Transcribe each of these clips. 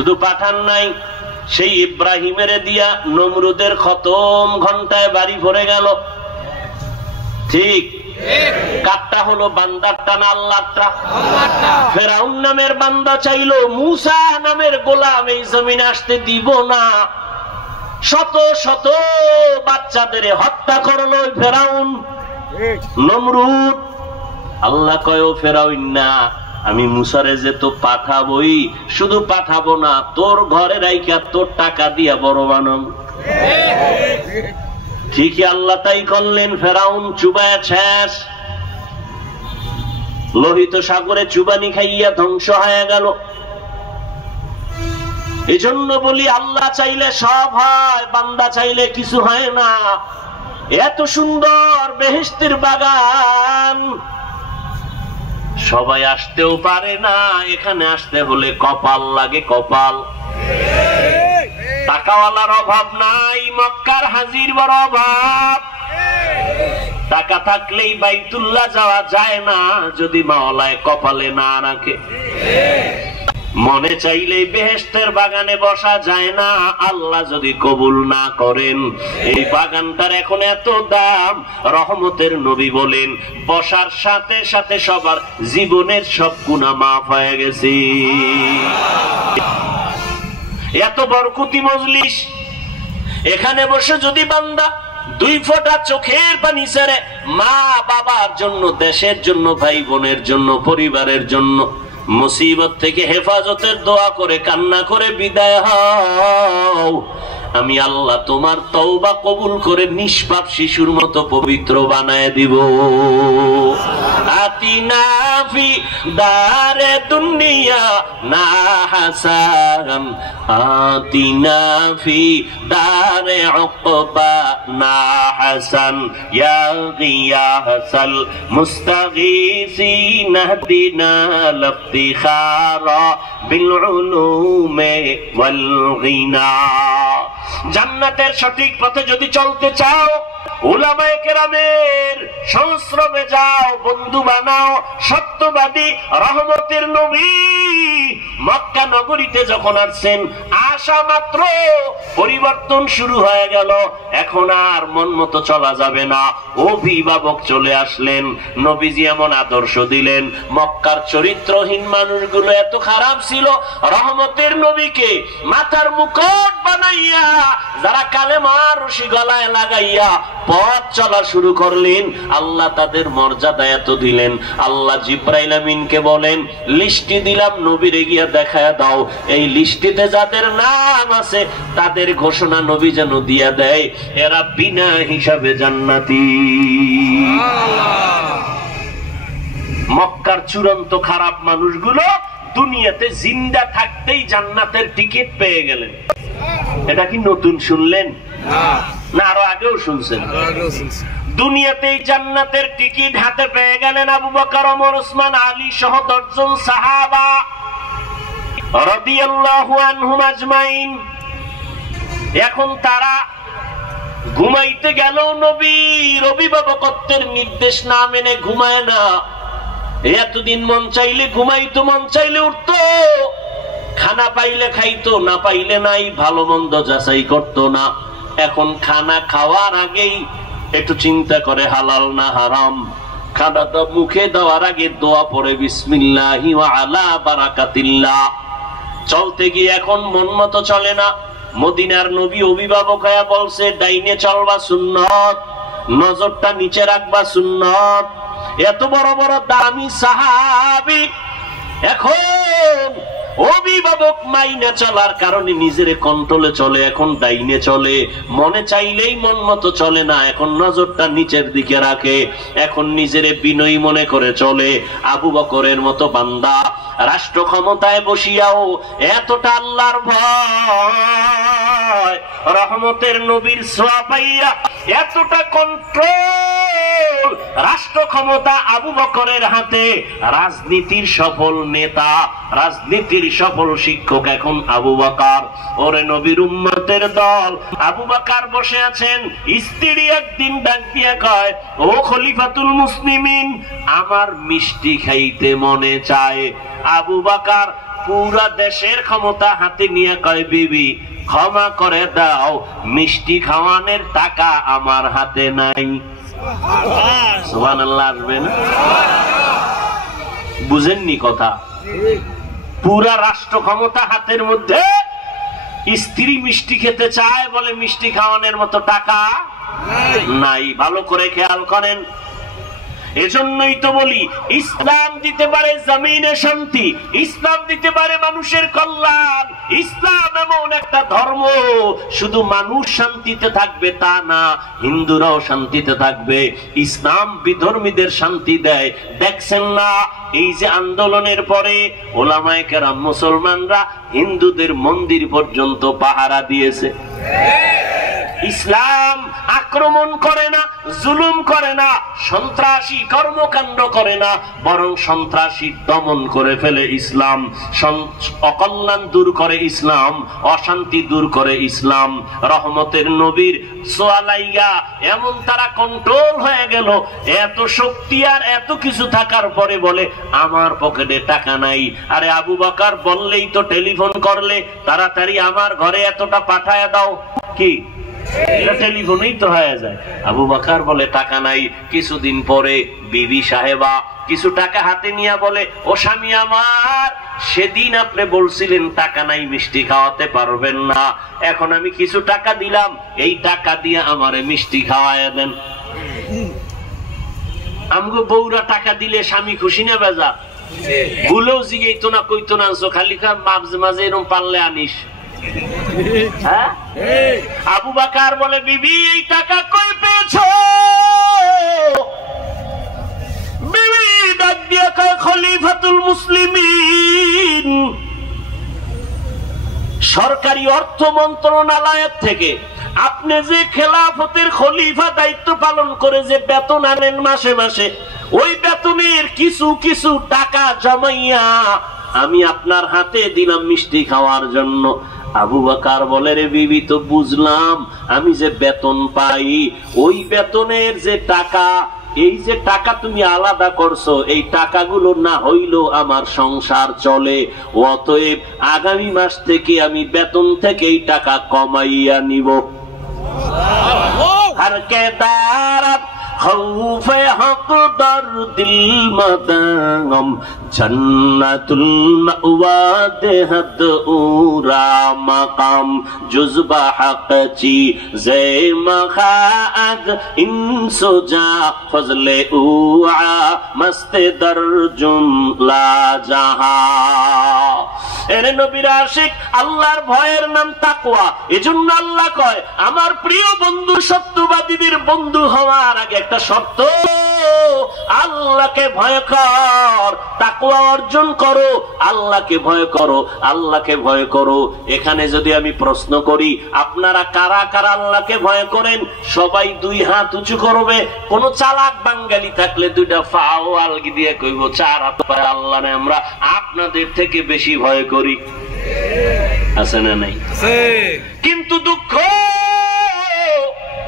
শুধু পাঠান নাই, সেই ইব্রাহিমের দিয়া নমরুদের খতম ঘন্টায় বাড়ি ভরে গেল। ঠিক, কাটটা হলো বান্দারটা না আল্লাহটা? ফেরাউন নামের বান্দা চাইলো মুসা নামের গোলাম এই জমিনে আসতে দিব না, শত শত বাচ্চাদের হত্যা করলো ফেরাউন নমরুদ। আল্লাহ কয় ও ফেরাউন না, আমি মুসারে যে তো পাঠাবই, শুধু পাঠাবো না, তোর ঘরে রাইখা তোর টাকা দিয়া বড় বানাম। ঠিকই আল্লাহ তাই করলেন। ফেরাউন চুবায়া শেষ, লোহিত সাগরে চুবানি খাইয়া ধ্বংস হয়ে গেল। এজন্য বলি আল্লাহ চাইলে সব হয়, বান্দা চাইলে কিছু হয় না। এত সুন্দর বেহেশতের বাগান সবাই আসতেও পারে না, এখানে আসতে হলে কপাল লাগে, কপাল। টাকাওয়ালার অভাব নাই, মক্কার হাজির বড় অভাব। টাকা থাকলেই বাইতুল্লাহ যাওয়া যায় না যদি মাওলায় কপালে না রাখে। মনে চাইলেই বেহেশতের বাগানে বসা যায় না আল্লাহ যদি কবুল না করেন। এই বাগানটার এখন এত দাম, রহমতের নবী বলেন বসার সাথে সাথে সবার জীবনের সব গুনাহ মাফ হয়ে গেছে। এত বরকতি মজলিস, এখানে বসে যদি বান্দা দুই ফোঁটা চোখের পানি ছেড়ে মা বাবার জন্য, দেশের জন্য, ভাই বোনের জন্য, পরিবারের জন্য মুসিবত থেকে হেফাজতের দোয়া করে কান্না করে বিদায় হও, আমি আল্লাহ তোমার তওবা কবুল করে নিষ্পাপ শিশুর মতো পবিত্র বানায় দিব। আতিনা ফি দারে দুনিয়া না হাসান, আতিনা ফি দারে উকবা না হাসান, ইয়া গিয়াসাল মুস্তাগীসিন হদিনা লফতিখারা বিল উলুমে ওয়াল গিনা। জান্নাতের সঠিক পথে যদি চলতে চাও, উলামায়ে কেরামের সংস্রবে যাও, বন্ধু বানাও। সত্যবাদী রহমতের নবী মক্কা নগরীতে যখন আসছেন, আসা মাত্র পরিবর্তন শুরু হয়ে গেল। এখন আর মন মতো চলা যাবে না, অভিভাবক চলে আসলেন। নবীজি এমন আদর্শ দিলেন, মক্কার চরিত্রহীন মানুষগুলো এত খারাপ ছিল, রহমতের নবীকে মাথার মুকুট বানাইয়া, যারা কালেমার রশি গলায় লাগাইয়া পথ চলা শুরু করলেন, আল্লাহ তাদের মর্যাদা এত দিলেন। আল্লাহ জিব্রাইল আমিনকে বলেন লিস্টি দিলাম, নবীরে গিয়া দেখায় দাও, এই লিস্টিতে যাদের নাম আছে তাদের ঘোষণা নবী যেন দিয়া দেয়, এরা বিনা হিসাবে জান্নাতি। মক্কার চূড়ান্ত খারাপ মানুষগুলো দুনিয়াতে জিন্দা থাকতেই জান্নাতের টিকিট পেয়ে গেলেন। এটা কি নতুন শুনলেন? না আরো আগেও শুনছেন। দুনিয়াতেই জান্নাতের টিকিট হাতে পেয়ে গেলেন আবু বকর, ওমর, ওসমান, আলী সহ 10 জন সাহাবা রাদিয়াল্লাহু আনহুম আজমাইন। এখন তারা ঘুমাইতে গেল, নবীর অভিভাবকত্বের নির্দেশ না মেনে ঘুমায় না। এতদিন মন চাইলে ঘুমাইতো, মন চাইলে উঠতো, খানা পাইলে খাইতো, না পাইলে নাই, ভালো মন্দ যাচাই করতো না। এখন খানা খাওয়ার আগেই একটু চিন্তা করে হালাল না হারাম। খানাটা মুখে দেওয়ার আগে দোয়া পড়ে বিসমিল্লাহি ওয়া আলা বারাকাতিল্লাহ। চলতে গিয়ে এখন মন মতো চলে না। মদিনার নবী অভিভাবক হয়ে বলছে ডাইনে চলবা সুন্নত, নজরটা নিচে রাখবা সুন্নত। এত বড় বড় দামি সাহাবী এখন অভিভাবক মাইনে চলার কারণে নিজের কন্ট্রোলে চলে, এখন ডাইনে চলে, মনে চাইলেই মন মতো চলে না, এখন নজরটা নিচের দিকে রাখে, এখন নিজের বিনয়ী মনে করে চলে। আবু বকরের মতো বান্দা রাষ্ট্র ক্ষমতায় বসিয়াও এতটা আল্লাহর ভয়, রহমতের নবীর ছোঁয়া পাইয়া এতটা কন্ট্রোল, রাষ্ট্র ক্ষমতা আবু বকরের হাতে। রাজনীতির সফল নেতা, রাজনীতির সফল শিক্ষক এখন আবু বকর। ওরে নবীর উম্মতের দল, আবু বকর বসে আছেন, স্ত্রী একদিন ডাক দিয়ে কয়, ও খলিফাতুল মুসলিমিন, আমার মিষ্টি খাইতে মনে চায়। আবু বকর পুরা দেশের ক্ষমতা হাতে নিয়ে কয় বিবি ক্ষমা করে দাও, মিষ্টি খাওয়ানোর টাকা আমার হাতে নাই। সুবহানাল্লাহ আসবে না? বুঝেননি কথা? পুরা রাষ্ট্র ক্ষমতা হাতের মধ্যে, স্ত্রী মিষ্টি খেতে চায় বলে মিষ্টি খাওয়ানোর মতো টাকা নাই। ভালো করে খেয়াল করেন। এজন্যই তো বলি ইসলাম দিতে পারে জমিনে শান্তি, ইসলাম দিতে পারে মানুষের কল্যাণ। ইসলাম এমন একটা ধর্ম, শুধু মানুষ শান্তিতে থাকবে তা না, হিন্দুরাও শান্তিতে থাকবে। ইসলাম বিধর্মীদের শান্তি দেয়। দেখছেন না এই যে আন্দোলনের পরে ওলামায়ে কেরাম মুসলমানরা হিন্দুদের মন্দির পর্যন্ত পাহারা দিয়েছে। ইসলাম আক্রমণ করে না, জুলুম করে না, সন্ত্রাসী কর্মকাণ্ড করে না, বরং সন্ত্রাসী দমন করে ফেলে ইসলাম। অকল্যাণ দূর করে ইসলাম, অশান্তি দূর করে ইসলাম। রহমতের নবীর সোয়ালাইয়া এমন তারা কন্ট্রোল হয়ে গেল। এত শক্তি আর এত কিছু থাকার পরে বলে আমার পকেটে টাকা নাই। আরে আবু বকর বললেই তো, টেলিফোন করলে তাড়াতাড়ি আমার ঘরে এতটা পাঠায় দাও, কি টেলিফোনেই তো হয়ে যায়। আবু বকর বলে টাকা নাই। কিছুদিন পরে বিবি সাহেবা কিছু টাকা হাতে নিয়ে বলে, ও স্বামী আমার, সেদিন আপনি বলছিলেন টাকা নাই, মিষ্টি খাওয়াতে পারবেন না, এখন আমি কিছু টাকা দিলাম, এই টাকা দিয়ে আমারে মিষ্টি খাওয়ায় দেন। আমগো বউরা টাকা দিলে স্বামী খুশি না বেজা? ভুলেও জিগেইতো না, কইতো না আনছো, খালি মাঝে মাঝে এরকম পারলে আনিস। আবু বকর বলে বিবি এই টাকা কই পেয়েছো? বিবি ডাক দিয়া কয় খলিফাতুল মুসলিমিন, সরকারি অর্থ মন্ত্রণালয় থেকে আপনি যে খেলাফতের খলিফা দায়িত্ব পালন করে যে বেতন আনেন মাসে মাসে, ওই বেতনের কিছু কিছু টাকা জমাইয়া আমি আপনার হাতে দিলাম মিষ্টি খাওয়ার জন্য। আবু বকর বলে রে বিবি, তো বুঝলাম আমি যে বেতন পাই, ওই বেতনের যে টাকা, এই যে টাকা তুমি আলাদা করছো, এই টাকাগুলো না হইলেও আমার সংসার চলে, অতএব আগামী মাস থেকে আমি বেতন থেকে এই টাকা কমাইয়া নিব। আর কেদারাত খৌফে হক দরদিল মদাম জন্নাতুল মাওয়া দেহদ উরা মাকাম জুজবা হক চি জে মখাদ ইনসুজা ফজলে উআ মস্তে দরজুম লা জাহা। এরে নবীর আশিক, আল্লাহর ভয়ের নাম তাকওয়া। এজন্য আল্লাহ কয় আমার প্রিয় বন্ধু, সত্যবাদীদের বন্ধু হওয়ার আগে একটা শর্ত, আল্লাহকে ভয় কর, তাকওয়া অর্জন করো, আল্লাহকে ভয় করো, আল্লাহকে ভয় করো। এখানে যদি আমি প্রশ্ন করি আপনারা কারা কারা আল্লাহকে ভয় করেন, সবাই দুই হাত উঁচু করবে। কোন চালাক বাঙালি থাকলে দুইটা ফাও আলগি দিয়ে কইব চার হাত পায় আল্লাহরে আমরা আপনাদের থেকে বেশি ভয় করি। আছে না নাই? কিন্তু দুঃখ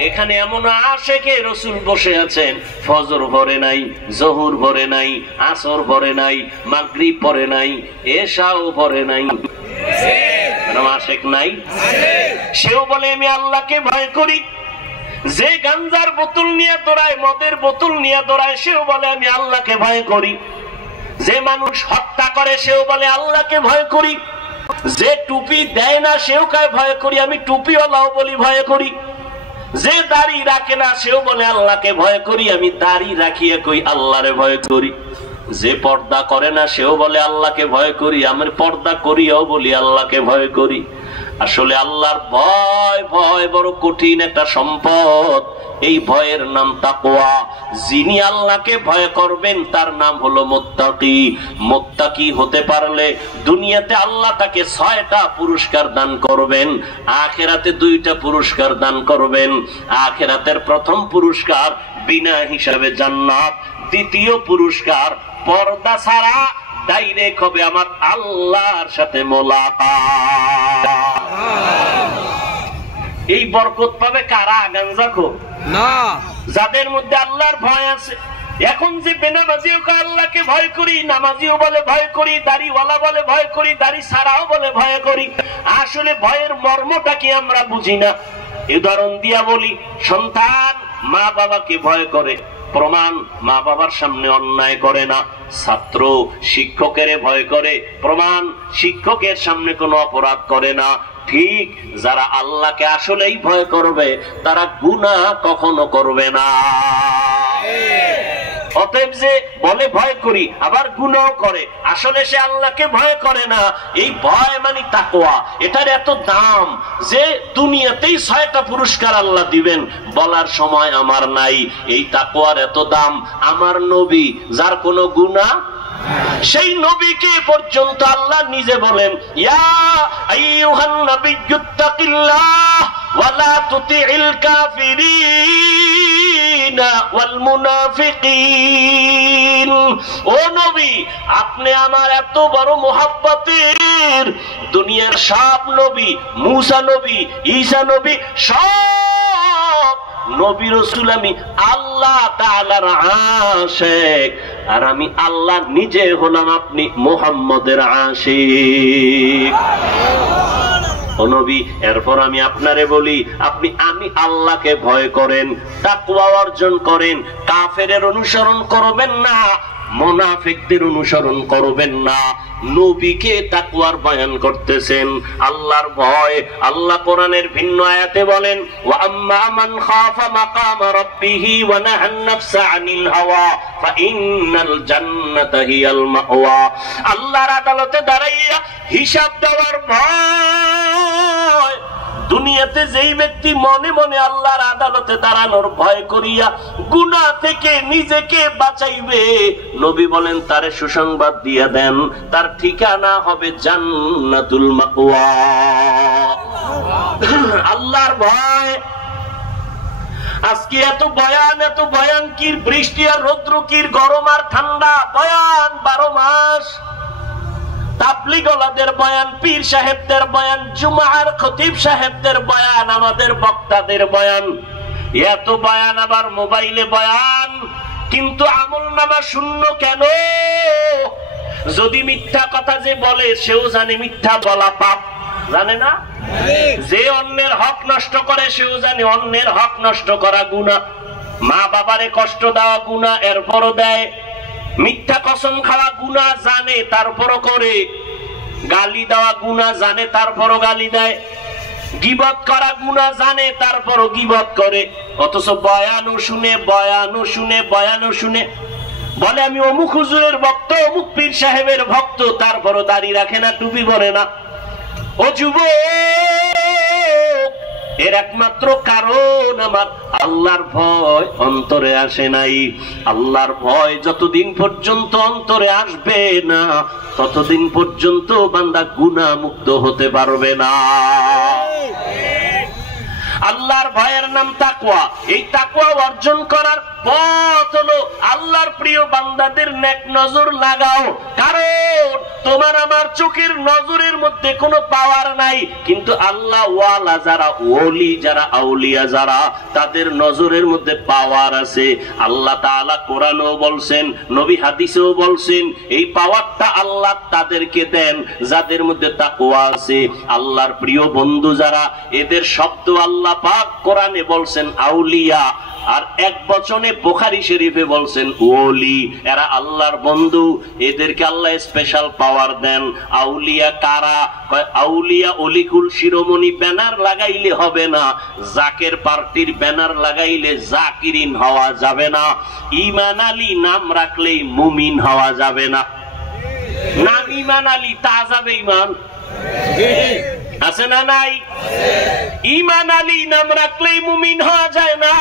এখানে এমন আশেকে রাসূল বসে আছেন, ফজর পড়ে নাই, জোহর পড়ে নাই, আসর পড়ে নাই, মাগরিব পড়ে নাই, এশাও পড়ে নাই, আশেক নাই। সেও বলে আমি আল্লাহকে ভয় করি। যে গাঞ্জার বোতল নিয়ে দৌড়ায়, মদের বোতল নিয়ে দৌড়ায়, সেও বলে আমি আল্লাহকে ভয় করি। যে মানুষ হত্যা করে সেও বলে আল্লাহকে ভয় করি। যে টুপি দেয় না সেও কয় ভয় করি, আমি টুপিওয়ালাও বলি ভয় করি। যে দাড়ি রাখে না সেও বলে আল্লাহকে ভয় করি, আমি দাড়ি রাখিয়ে কই আল্লাহরে ভয় করি। যে পর্দা করে না সেও বলে আল্লাহকে ভয় করি, আমি পর্দা করিও বলি আল্লাহকে ভয় করি। আসলে আল্লাহর ভয়, ভয় বড় কঠিন একটা সম্পদ। এই ভয়ের নাম তাকওয়া। যিনি আল্লাহকে ভয় করবেন তার নাম হলো মুত্তাকি। মুত্তাকি হতে পারলে দুনিয়াতে আল্লাহ তাকে 6টা পুরস্কার দান করবেন, আখিরাতে 2টা পুরস্কার দান করবেন। আখিরাতের প্রথম পুরস্কার বিনা হিসাবে জান্নাত, দ্বিতীয় পুরস্কার পর্দা ছাড়া ডাইরেক্ট হবে আমার আল্লাহর সাথে মোলাকাত। এই বরকত পাবে কারা? গাঞ্জাখোর না, যাদের মধ্যে আল্লাহর ভয় আছে। এখন যে বেনামাজিও আল্লাহকে ভয় করি, নামাজিও বলে ভয় করি, দাড়িওয়ালা বলে ভয় করি, দাড়ি ছাড়াও বলে ভয় করি, আসলে ভয়ের মর্মটা কি আমরা বুঝি না। উদাহরণ দিয়া বলি, সন্তান মা বাবাকে ভয় করে, প্রমাণ মা বাবার সামনে অন্যায় করে না। ছাত্র শিক্ষকের ভয় করে, প্রমাণ শিক্ষকের সামনে কোনো অপরাধ করে না। ঠিক যারা আল্লাহকে আসলেই ভয় করবে তারা গুনাহ কখনো করবে না। অতএব যে বলে ভয় করি আবার গুনাহ করে, আসলে সে আল্লাহকে ভয় করে না। এই ভয় মানে তাকওয়া, এটার এত দাম যে দুনিয়াতেই 6টা পুরস্কার আল্লাহ দিবেন, বলার সময় আমার নাই। এই তাকওয়ার এত দাম। আমার নবী যার কোনো গুনাহ, সেই নবীকে পর্যন্ত আল্লাহ নিজে বলেন, ইয়া আইয়ুহান নাবিয়্যুত্তাকিল্লাহ ওয়া লা তুতিইল কাফিরিনা ওয়াল মুনাফিকিন। ও নবী, আপনি আমার এত বড় মুহাব্বতের, দুনিয়ার সব নবী, মুসা নবী, ঈসা নবী, সব নবী রাসূল আমি আল্লাহ তাআলার আশিক, আর আমি আল্লাহ নিজে হলাম আপনি মুহাম্মদের আশিক। ও নবী, এরপর আমি আপনারে বলি, আমি আল্লাহকে ভয় করেন, তাকওয়া অর্জন করেন, কাফেরের অনুসরণ করবেন না, মুনাফিকদের অনুসরণ করবেন না। নবীকে তাকওয়ার বয়ান করতেছেন, আল্লাহর ভয়। আল্লাহ কোরআনের ভিন্ন আয়াতে বলেন, ওয়া আম্মা মান খাফা মাকাম রাব্বিহি ওয়া নাহান নাফসা আনিল হাওয়া ফাইন্নাল জান্নাতা হিয়াল মাওয়া। আল্লাহর আদালতে দাঁড়াইয়া হিসাব দেওয়ার ভয়। দুনিয়াতে যেই ব্যক্তি মনে মনে আল্লাহর আদালতে দাঁড়ানোর ভয় করিয়া গুনাহ থেকে নিজেকে বাঁচাইবে, নবী বলেন তারে সুসংবাদ দিয়ে দেন, তার ঠিকানা হবে জান্নাতুল মাওয়া। আল্লাহর ভয়। আজকে এত বয়ান কি, বৃষ্টি আর রৌদ্র কি, গরম আর ঠান্ডা, বয়ান 12 মাস। তাবলীগওয়ালাদের বয়ান, পীর সাহেবদের বয়ান, জুমার খতিব সাহেবদের বয়ান, আমাদের বক্তাদের বয়ান, এত বয়ান, আবার মোবাইলে বয়ান, কিন্তু আমলনামা শূন্য কেন? যদি মিথ্যা কথা যে বলে সেও জানে মিথ্যা বলা পাপ, জানে না? যে অন্যের হক নষ্ট করে সেও জানে অন্যের হক নষ্ট করা গুনাহ। মা বাবারে কষ্ট দেওয়া গুনাহ, এরপরও দেয়। মিথ্যা কসম খাওয়া গুনাহ, জানে তারপরও করে। গালি দেওয়া গুনাহ, জানে তারপরও গালি দেয়। গীবত করা গুনাহ, জানে তারপরও গীবত করে। অথচ বয়ানও শুনে বলে আমি অমুক হুজুরের ভক্ত, অমুক পীর সাহেবের ভক্ত, তারপরও দাড়ি রাখে না, টুপি পরে না। ও যুবক, এর একমাত্র কারণ আমার আল্লাহর ভয় অন্তরে আসে নাই। আল্লাহর ভয় যতদিন পর্যন্ত অন্তরে আসবে না, ততদিন পর্যন্ত বান্দা গুনাহ মুক্ত হতে পারবে না। আল্লাহর ভয়ের নাম তাকওয়া। এই তাকওয়া অর্জন করার পথ হলো আল্লাহর প্রিয় বান্দাদের নেক নজর লাগাও। কারণ তোমার আমার চোখের নজরের মধ্যে কোনো পাওয়ার নাই, কিন্তু আল্লাহ ওয়ালা যারা, ওলি যারা, আউলিয়া যারা, তাদের নজরের মধ্যে পাওয়ার আছে। আল্লাহ তাআলা কোরআনেও বলছেন, নবী হাদিসেও বলছেন, এই পাওয়ারটা আল্লাহ তাদেরকে দেন যাদের মধ্যে তাকওয়া আছে। আল্লাহর প্রিয় বন্ধু যারা, এদের শব্দ আল্লাহ পাক কোরআনে বলছেন আউলিয়া, আর এক বচনে বুখারী শরীফে বলছেন ওলি। এরা আল্লাহর বন্ধু, এদেরকে আল্লাহ স্পেশাল পাওয়ার দেন। আউলিয়া কারা? আউলিয়া অলিকুল শিরোমণি ব্যানার লাগাইলে হবে না, জাকের পার্টির ব্যানার লাগাইলে জাকিরিন হওয়া যাবে না, ঈমান আলী নাম রাখলেই মুমিন হওয়া যাবে না। নাম ঈমান আলী, তা যাবে ঈমান আছে না নাই? ঈমান আলী নাম রাখলেই মুমিন হওয়া যায় না।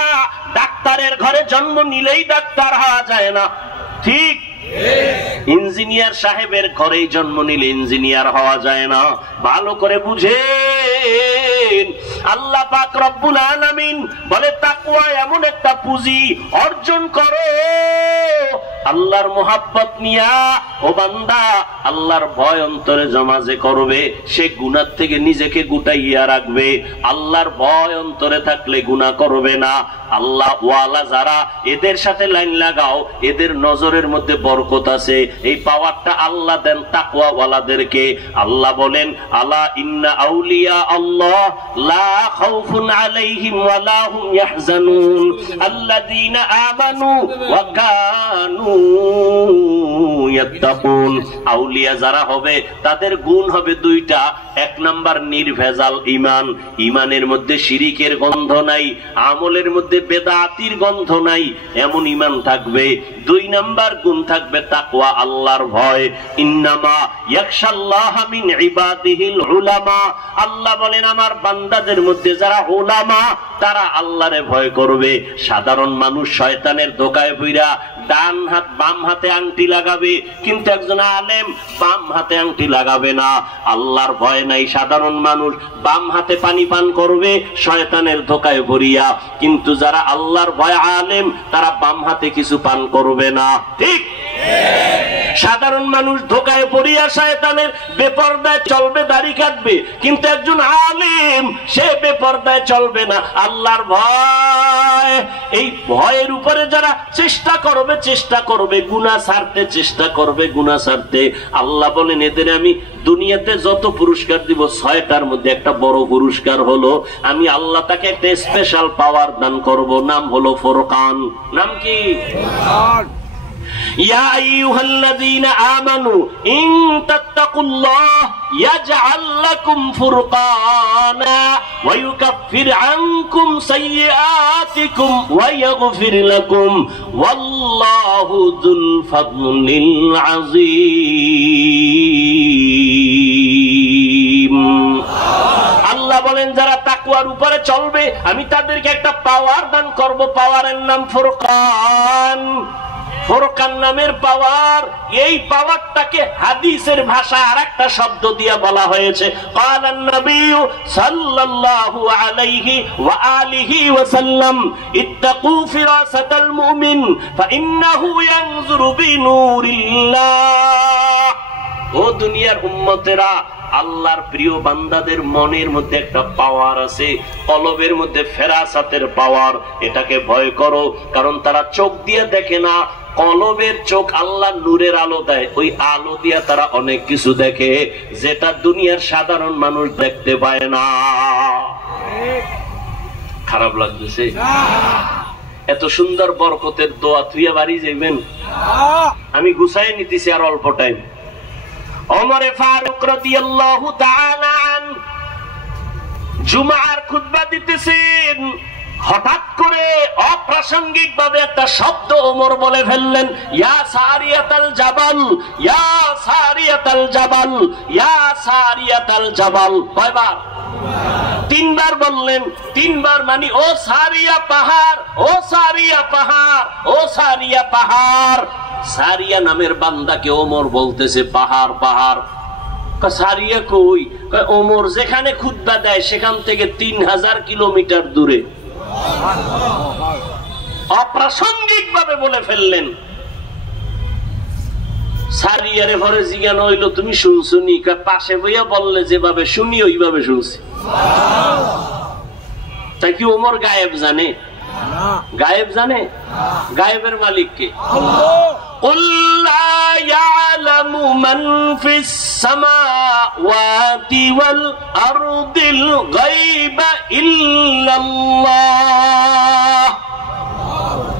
ডাক্তারের ঘরে জন্ম নিলেই ডাক্তার হওয়া যায় না, ঠিক? ইঞ্জিনিয়ার সাহেবের ঘরেই জন্ম নিলে ইঞ্জিনিয়ার হওয়া যায় না। ভালো করে বুঝে দিলেন। আল্লাহ পাক রব্বুল আলামিন বলে তাকওয়া এমন একটা পুঁজি, অর্জন করো আল্লাহর মোহাব্বত নিয়া। ও বান্দা, আল্লাহর ভয় অন্তরে জমা যে করবে সে গুনাহ থেকে নিজেকে গুটাইয়া রাখবে। আল্লাহর ভয় অন্তরে থাকলে গুনাহ করবে না। আল্লাহ ওয়ালা যারা, এদের সাথে লাইন লাগাও, এদের নজরের মধ্যে বরকত আছে। এই পাওয়ারটা আল্লাহ দেন তাকওয়া ওয়ালাদেরকে। আল্লাহ বলেন আলা ইন্না আউলিয়া আল্লাহ লা খাউফুন আলাইহিম ওয়া লা হুম ইয়াহজানুন আল্লাযীনা আমানু ওয়া কানু ইয়াত্তাকুন। আউলিয়া যারা হবে তাদের গুণ হবে দুইটা। এক নাম্বার নির্ভেজাল ঈমান, ঈমানের মধ্যে শিরিকের গন্ধ নাই, আমলের মধ্যে বেদাতির গন্ধ নাই, এমন ঈমান থাকবে। দুই নাম্বার গুণ থাকবে তাকওয়া, আল্লাহর ভয়। ইন্নামা ইয়াখশাল্লাহা মিন ইবাদিহিল উলামা। আল্লাহ বলেন আমার বান্দাদের মধ্যে যারা উলামা তারা আল্লাহরে ভয় করবে। সাধারণ মানুষ শয়তানের ধোঁকায় পইরা ডান হাত বাম হাতে আংটি লাগাবে, কিন্তু একজন আলেম বাম হাতে আংটি লাগাবে না। আল্লাহর ভয় নাই, সাধারণ মানুষ বাম হাতে পানি পান করবে শয়তানের ধোঁকায় পড়িয়া, কিন্তু যারা আল্লাহর ভয় আলেম তারা বাম হাতে কিছু পান করবে না। ঠিক? সাধারণ মানুষ ধোঁকায় পড়িয়া শয়তানের বেপরদায় চলবে, দাড়ি কাটবে, কিন্তু একজন আলেম সে বেপরদায় চলবে না। আল্লাহর ভয়, এই ভয়ের উপরে যারা চেষ্টা করবে গুনাহ ছাড়তে, চেষ্টা করবে গুনাহ ছাড়তে, আল্লাহ বলেন এদের আমি দুনিয়াতে যত পুরস্কার দিব 6টার মধ্যে একটা বড় পুরস্কার হলো আমি আল্লাহ তাকে একটা স্পেশাল পাওয়ার দান করব, নাম হলো ফুরকান। নাম কি? ইয়া আইয়ুহাল্লাযীনা আমানু ইন তাত্তাকুল্লাহ ইয়াজআল লাকুম ফুরকানা ওয়া ইউকাফির আনকুম সাইয়্যাতিকুম ওয়া ইয়াগফির লাকুম ওয়াল্লাহু যুল ফাদলিল আযীম। আল্লাহ বলেন যারা তাকওয়ার উপরে চলবে আমি তাদেরকে একটা পাওয়ার দান করব, পাওয়ারের নাম ফুরকান। ফুরকান নামের পাওয়ার, এই পাওয়ারটাকে হাদিসের ভাষা আরেকটা শব্দ দিয়ে বলা হয়েছে। ক্বালান নবী সাল্লাল্লাহু আলাইহি ওয়া আলিহি ওয়া সাল্লাম ইত্তাকু ফিরাসাতাল মুমিন ফাইন্নাহু ইয়ানজুরু বিনুরিল্লাহ। ও দুনিয়ার উম্মতেরা, আল্লাহর প্রিয় বান্দাদের মনের মধ্যে একটা পাওয়ার আছে, কলবের মধ্যে ফেরাসাতের পাওয়ার। এটাকে ভয় করো, কারণ তারা চোখ দিয়ে দেখে না, কলবের চোখ আল্লাহ নূরের আলো দেয়, ওই আলো দিয়া তারা অনেক কিছু দেখে যেটা দুনিয়ার সাধারণ মানুষ দেখতে পায় না। খারাপ লাগতেছে? এত সুন্দর বরকতের দোয়া থুইয়া বাড়ি যাইবেন? আমি গুছাই নিতেছি আর অল্প টাইম। ওমর ফারুক রাদিয়াল্লাহু তাআলা আন জুমার খুতবা দিতেছেন, হঠাৎ করে অপ্রাসঙ্গিক ভাবে একটা শব্দ ওমর বলে ফেললেন, ইয়া সারিয়াতাল জাবাল, ইয়া সারিয়াতাল জাবাল, ইয়া সারিয়াতাল জাবাল। কয়বার? 3বার বললেন। 3বার মানে ও সারিয়া পাহাড়, ও সারিয়া পাহাড়, ও সারিয়া পাহাড়। সারিয়া নামের বান্দাকে ওমর বলতেছে পাহাড় পাহাড়। সারিয়া কই? ওমর যেখানে খুতবা দেয় সেখান থেকে 3000 কিলোমিটার দূরে। অপ্রাসঙ্গিক ভাবে বলে ফেললেন। সারিয়ারে ঘরে জিজ্ঞাসা হইল তুমি শুনছো নি? পাশে বইয়া বললে যেভাবে শুনি ওইভাবে শুনছি। তাই কি ওমর গায়েব জানে? গায়েব জানে? গায়েবের মালিক কে? قُلْ لَا يَعْلَمُ مَنْ فِي السَّمَاوَاتِ وَالْأَرْضِ الْغَيْبَ إِلَّا اللَّهُ।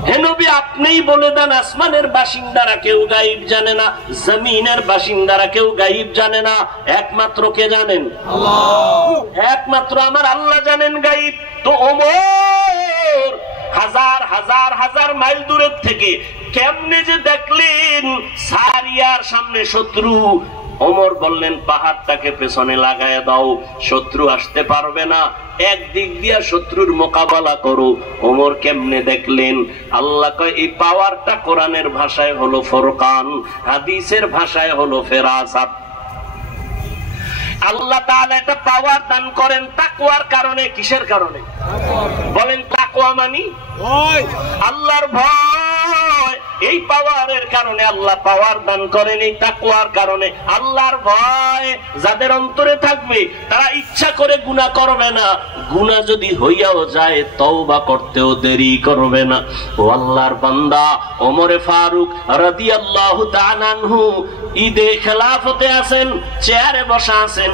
হে নবী আপনিই বলে দেন আসমানের বাসিন্দারা কেউ গায়েব জানে না, জমিনের বাসিন্দারা কেউ গায়েব জানে না, একমাত্র কে জানেন? আল্লাহ। একমাত্র আমার আল্লাহ জানেন গায়েব। তো ওমর হাজার হাজার হাজার মাইল দূরের থেকে কেমনে যে দেখলেন সারিয়ার সামনে শত্রু। ওমর বললেন পাহাড়টাকে পেছনে লাগায় দাও, শত্রু আসতে পারবে না, একদিক দিয়া শত্রুর মোকাবেলা করো। ওমর কেমনে দেখলেন? আল্লাহ কয় এই পাওয়ারটা কোরআনের ভাষায় হলো ফুরকান, হাদিসের ভাষায় হলো ফেরাসাত। আল্লাহ তাআলা এটা পাওয়ার দান করেন তাকওয়ার কারণে। কিসের কারণে বলেন? তাকওয়া মানি আল্লাহর ভয়। এই পাওয়ারের কারণে আল্লাহ পাওয়ার দান করেন, এই তাকওয়ার কারণে। আল্লাহর ভয় যাদের অন্তরে থাকবে তারা ইচ্ছা করে গুনাহ করবে না, গুনাহ যদি হইয়াও যায় তওবা করতেও দেরি করবে না। ও আল্লাহর বান্দা, ওমরে ফারুক রাদিয়াল্লাহু তাআলা আনহু ঈদে খেলাফতে আছেন, চেয়ারে বসা আছেন।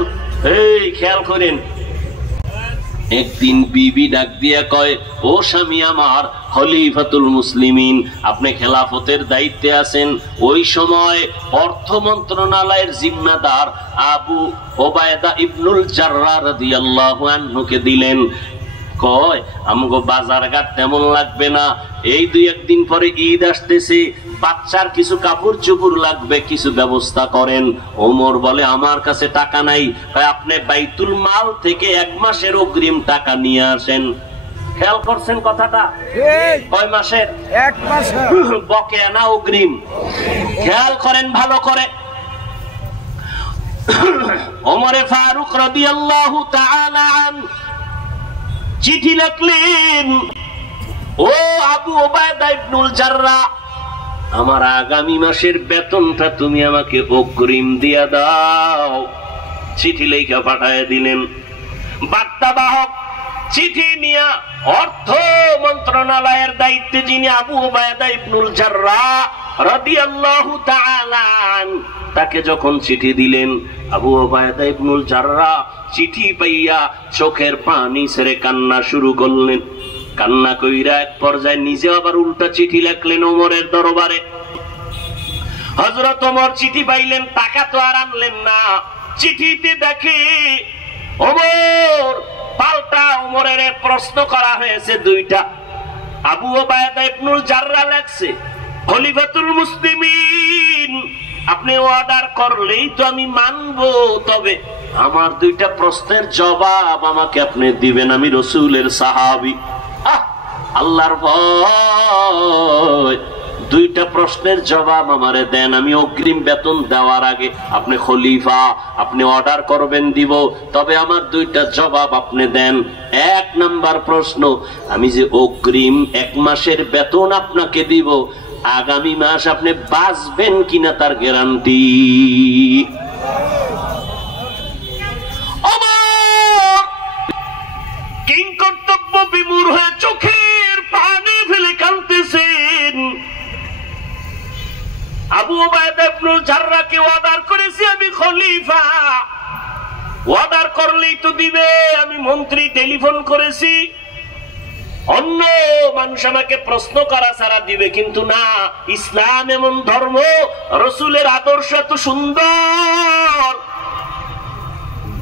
এই খেয়াল করেন, একদিন বিবি ডাক দিয়া কয়, ও স্বামী আমার, খলিফাতুল মুসলিমিন, আপনি খেলাফতের দায়িত্বে আছেন। ওই সময় অর্থ মন্ত্রণালয়ের জিম্মাদার আবু ওবায়দা ইবনুল জাররাহ রাদিয়াল্লাহু আনহুকে দিলেন। কয়, আমগো বাজার ঘাট তেমন লাগবে না, এই 2-1 দিন পরে ঈদ আসতেছে, বাচ্চার কিছু কাপড় চোপড় লাগবে, কিছু ব্যবস্থা করেন। ওমর বলে, আমার কাছে টাকা নাই। আপনি বাইতুল মাল থেকে 1 মাসের অগ্রিম টাকা নিয়ে আসেন। খেয়াল করছেন কথাটা? কয় মাসের? 1 মাসের বকেয়া না অগ্রিম। খেয়াল করেন ভালো করে। ওমরে ফারুক রাদিয়াল্লাহু তাআলা আনহু চিঠি লিখলেন, ও আবু ওবায়দা ইবনুল জাররাহ, আমার আগামী মাসের বেতনটা তুমি আমাকে অগ্রিম দিয়া দাও। চিঠি লেখা পাঠায় দিলেন। বার্তাবাহক চিঠি নিয়ে অর্থ মন্ত্রণালয়ের দায়িত্বে যিনি আবু ওবায়দা ইবনুল জাররাহ রাদিয়াল্লাহু তাআলা আনহু, তাকে যখন চিঠি দিলেন, আবু ওবায়দা ইবনুল জাররাহ চিঠি পাইয়া চোখের পানি ছেড়ে কান্না শুরু করলেন। কান্না কইরা এক পর্যায়ে নিজে আবার উল্টা চিঠি লিখলেন ওমরের দরবারে। হযরত ওমর চিঠি পাইলেন, টাকা তো আর আনলেন না। চিঠিতে দেখে ওমর পাল্টা ওমরের প্রশ্ন করা হয়েছে 2টা। আবু ওবায়দা ইবনুল জাররাহ লেখছে, খলিফাতুল মুসলিমিন, আপনি অর্ডার করলেই তো আমি মানবো, তবে আমার 2টা প্রশ্নের জবাব আমাকে আপনি দিবেন, আমি রাসূলের সাহাবী। আল্লাহর ভয়, 2টা প্রশ্নের জবাব আমারে দেন, আমি অগ্রিম বেতন দেওয়ার আগে, আপনি খলিফা, আপনি অর্ডার করবেন দিব, তবে আমার 2টা জবাব আপনি দেন। 1 নাম্বার প্রশ্ন, আমি যে অগ্রিম 1 মাসের বেতন আপনাকে দিব, আগামী মাস আপনি বাঁচবেন কিনা তার গ্যারান্টি। কিং কর্তব্য বিমূঢ় হয়ে চোখের পানি ফেলে কাঁদতেছেন। আবু ওবায়দা ইবনুল জাররাহকে অর্ডার করেছি আমি খলিফা, অর্ডার করলেই তো দিবে, আমি মন্ত্রী টেলিফোন করেছি, অন্য মানুষ আমাকে প্রশ্ন করা ছাড়া দিবে, কিন্তু না, ইসলাম এমন ধর্ম, রাসূলের আদর্শ এত সুন্দর,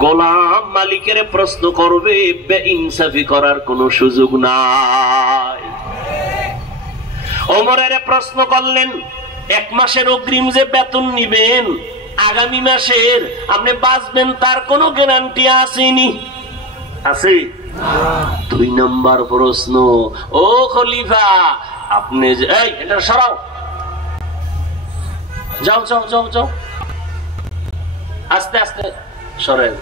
গোলাম মালিকের প্রশ্ন করবে, বেইনসাফি করার কোনো সুযোগ নাই। ওমরের প্রশ্ন করলেন, 1 মাসের অগ্রিম যে বেতন নিবেন, আগামী মাসের আপনি বাঁচবেন তার কোনো গ্যারান্টি আসেনি? আছে? 2 নাম্বার প্রশ্ন, ও খলিফা, আপনি যে, এই এটা সরাও, যাও যাও যাও যাও, আস্তে আস্তে সরেন।